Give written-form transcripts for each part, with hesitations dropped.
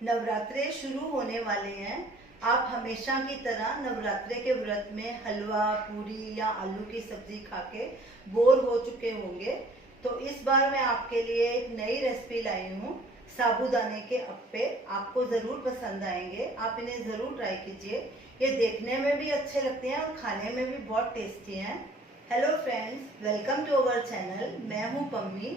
नवरात्रे शुरू होने वाले हैं। आप हमेशा की तरह नवरात्रे के व्रत में हलवा, पूरी या आलू की सब्जी खा के बोर हो चुके होंगे। तो इस बार मैं आपके लिए एक नई रेसिपी लाई हूँ, साबूदाने के अप्पे। आपको ज़रूर पसंद आएंगे, आप इन्हें ज़रूर ट्राई कीजिए। ये देखने में भी अच्छे लगते हैं और खाने में भी बहुत टेस्टी हैं। Hello friends, welcome to our channel. मैं हूँ पम्मी।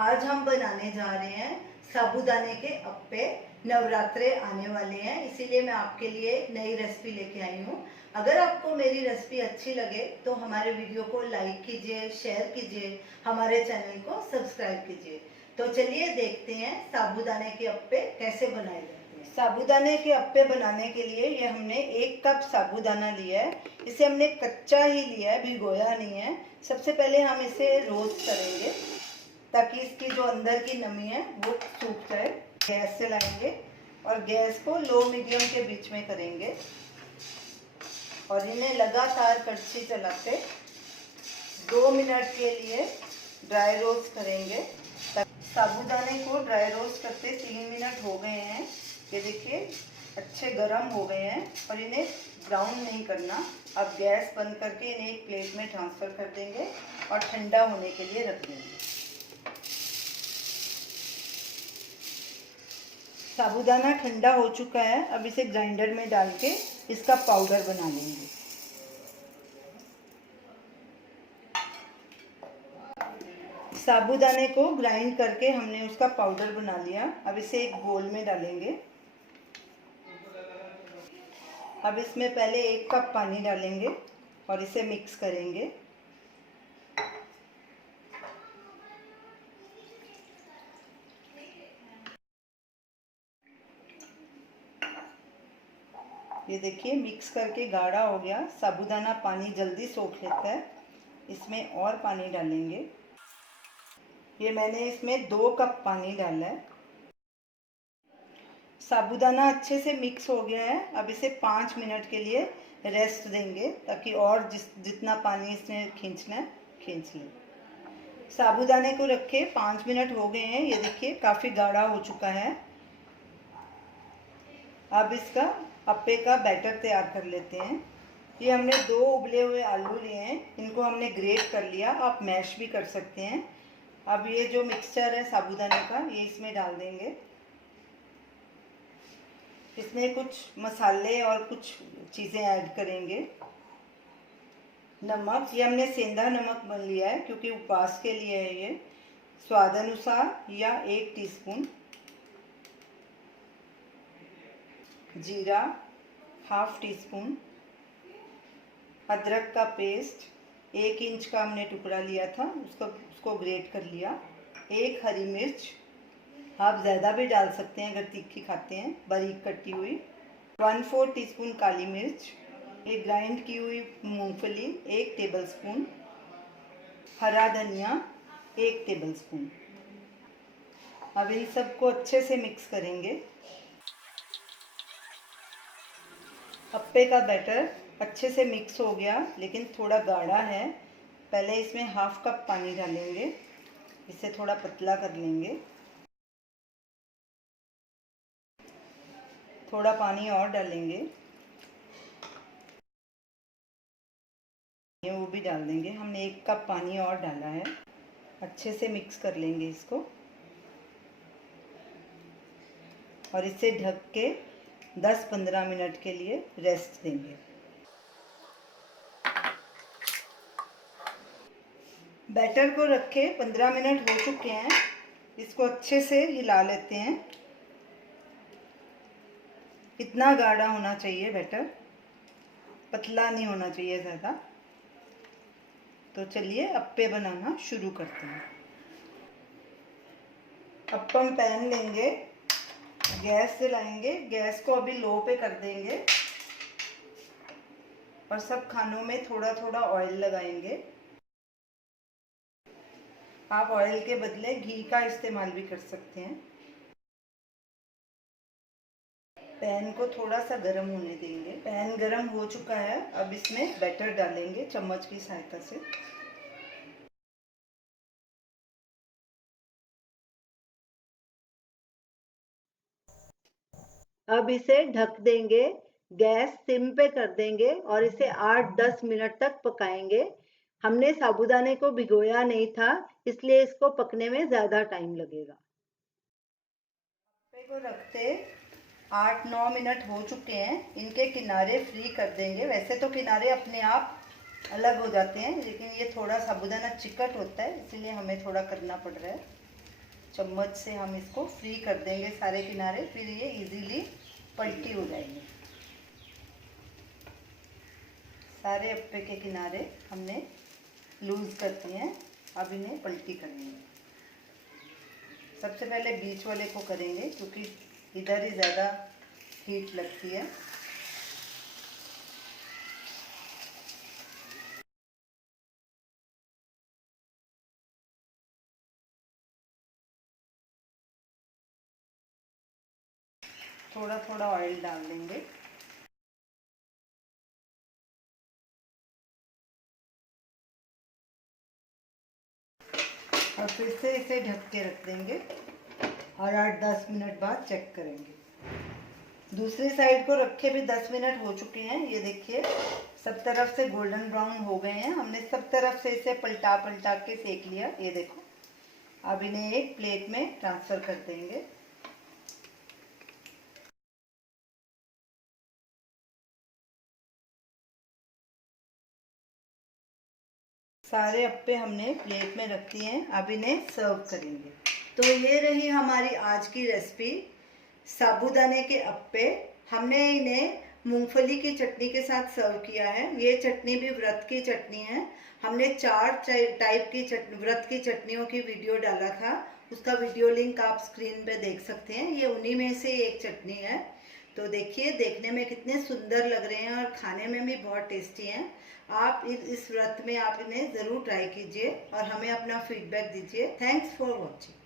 आज हम बनाने जा रहे हैं साबूदाने के अप्पे। नवरात्रे आने वाले हैं, इसीलिए मैं आपके लिए एक नई रेसिपी लेके आई हूँ। अगर आपको मेरी रेसिपी अच्छी लगे तो हमारे वीडियो को लाइक कीजिए, शेयर कीजिए, हमारे चैनल को सब्सक्राइब कीजिए। तो चलिए देखते हैं साबूदाने के अप्पे कैसे बनाए जाते हैं। साबूदाने के अप्पे बनाने के लिए ये हमने 1 कप साबूदाना लिया है। इसे हमने कच्चा ही लिया है, भिगोया नहीं है। सबसे पहले हम इसे रोस्ट करेंगे ताकि इसकी जो अंदर की नमी है वो सूख जाए। गैस से लाएंगे और गैस को लो मीडियम के बीच में करेंगे और इन्हें लगातार कड़छी चलाते 2 मिनट के लिए ड्राई रोस्ट करेंगे। साबूदाने को ड्राई रोस्ट करते 3 मिनट हो गए हैं। ये देखिए अच्छे गर्म हो गए हैं और इन्हें ब्राउन नहीं करना। अब गैस बंद करके इन्हें एक प्लेट में ट्रांसफ़र कर देंगे और ठंडा होने के लिए रख देंगे। साबूदाना ठंडा हो चुका है। अब इसे ग्राइंडर में डाल के इसका पाउडर बना लेंगे। साबूदाने को ग्राइंड करके हमने उसका पाउडर बना लिया। अब इसे एक बोल में डालेंगे। अब इसमें पहले 1 कप पानी डालेंगे और इसे मिक्स करेंगे। ये देखिए मिक्स करके गाढ़ा हो गया। साबूदाना पानी जल्दी सोख लेता है। इसमें और पानी डालेंगे। ये मैंने इसमें 2 कप पानी डाला है। साबूदाना अच्छे से मिक्स हो गया है। अब इसे 5 मिनट के लिए रेस्ट देंगे ताकि और जितना पानी इसने खींचना है खींच ले। साबूदाने को रखे 5 मिनट हो गए हैं। ये देखिए काफ़ी गाढ़ा हो चुका है। अब इसका अप्पे का बैटर तैयार कर लेते हैं। ये हमने 2 उबले हुए आलू लिए हैं, इनको हमने ग्रेट कर लिया। आप मैश भी कर सकते हैं। अब ये जो मिक्सचर है साबूदाने का, ये इसमें डाल देंगे। इसमें कुछ मसाले और कुछ चीज़ें ऐड करेंगे। नमक, ये हमने सेंधा नमक बन लिया है क्योंकि उपवास के लिए है ये। स्वाद अनुसार या 1 टीस्पून। जीरा ½ टीस्पून। अदरक का पेस्ट 1 इंच का हमने टुकड़ा लिया था, उसको ग्रेट कर लिया। 1 हरी मिर्च, आप ज़्यादा भी डाल सकते हैं अगर तीखी खाते हैं, बारीक कटी हुई। 1/4 टीस्पून काली मिर्च। एक ग्राइंड की हुई मूंगफली 1 टेबलस्पून। हरा धनिया 1 टेबलस्पून। अब इन सबको अच्छे से मिक्स करेंगे। अप्पे का बैटर अच्छे से मिक्स हो गया लेकिन थोड़ा गाढ़ा है। पहले इसमें ½ कप पानी डालेंगे, इसे थोड़ा पतला कर लेंगे। थोड़ा पानी और डालेंगे, वो भी डाल देंगे। हमने 1 कप पानी और डाला है। अच्छे से मिक्स कर लेंगे इसको और इसे ढक के 10-15 मिनट के लिए रेस्ट देंगे। बैटर को रखे 15 मिनट हो चुके हैं। इसको अच्छे से हिला लेते हैं। इतना गाढ़ा होना चाहिए बैटर, पतला नहीं होना चाहिए ज़्यादा। तो चलिए अप्पे बनाना शुरू करते हैं। अप्पम पैन लेंगे, गैस जलाएंगे। गैस को अभी लो पे कर देंगे और सब खानों में थोड़ा थोड़ा ऑयल लगाएंगे। आप ऑयल के बदले घी का इस्तेमाल भी कर सकते हैं। पैन को थोड़ा सा गर्म होने देंगे। पैन गर्म हो चुका है। अब इसमें बैटर डालेंगे चम्मच की सहायता से। अब इसे ढक देंगे, गैस सिम पे कर देंगे और इसे 8-10 मिनट तक पकाएंगे। हमने साबूदाने को भिगोया नहीं था, इसलिए इसको पकने में ज़्यादा टाइम लगेगा। आटे को रखते 8-9 मिनट हो चुके हैं। इनके किनारे फ्री कर देंगे। वैसे तो किनारे अपने आप अलग हो जाते हैं, लेकिन ये थोड़ा साबूदाना चिकट होता है, इसलिए हमें थोड़ा करना पड़ रहा है। चम्मच से हम इसको फ्री कर देंगे सारे किनारे, फिर ये इजीली पलटी हो जाएंगे। सारे अप्पे के किनारे हमने लूज़ कर दिए हैं। अब इन्हें पलटी करेंगे। सबसे पहले बीच वाले को करेंगे, क्योंकि इधर ही ज़्यादा हीट लगती है। थोड़ा थोड़ा ऑयल डाल देंगे। और फिर से इसे ढक के रख देंगे और 8-10 मिनट बाद चेक करेंगे। दूसरी साइड को रखे भी 10 मिनट हो चुके हैं। ये देखिए सब तरफ से गोल्डन ब्राउन हो गए हैं। हमने सब तरफ से इसे पलटा पलटा के सेक लिया। ये देखो, अब इन्हें एक प्लेट में ट्रांसफ़र कर देंगे। सारे अप्पे हमने प्लेट में रख दिए हैं। अब इन्हें सर्व करेंगे। तो ये रही हमारी आज की रेसिपी, साबूदाने के अप्पे। हमने इन्हें मूंगफली की चटनी के साथ सर्व किया है। ये चटनी भी व्रत की चटनी है। हमने 4 टाइप की व्रत की चटनियों की वीडियो डाला था, उसका वीडियो लिंक आप स्क्रीन पे देख सकते हैं। ये उन्हीं में से एक चटनी है। तो देखिए, देखने में कितने सुंदर लग रहे हैं और खाने में भी बहुत टेस्टी हैं। आप इस व्रत में आप इन्हें ज़रूर ट्राई कीजिए और हमें अपना फीडबैक दीजिए। Thanks for watching.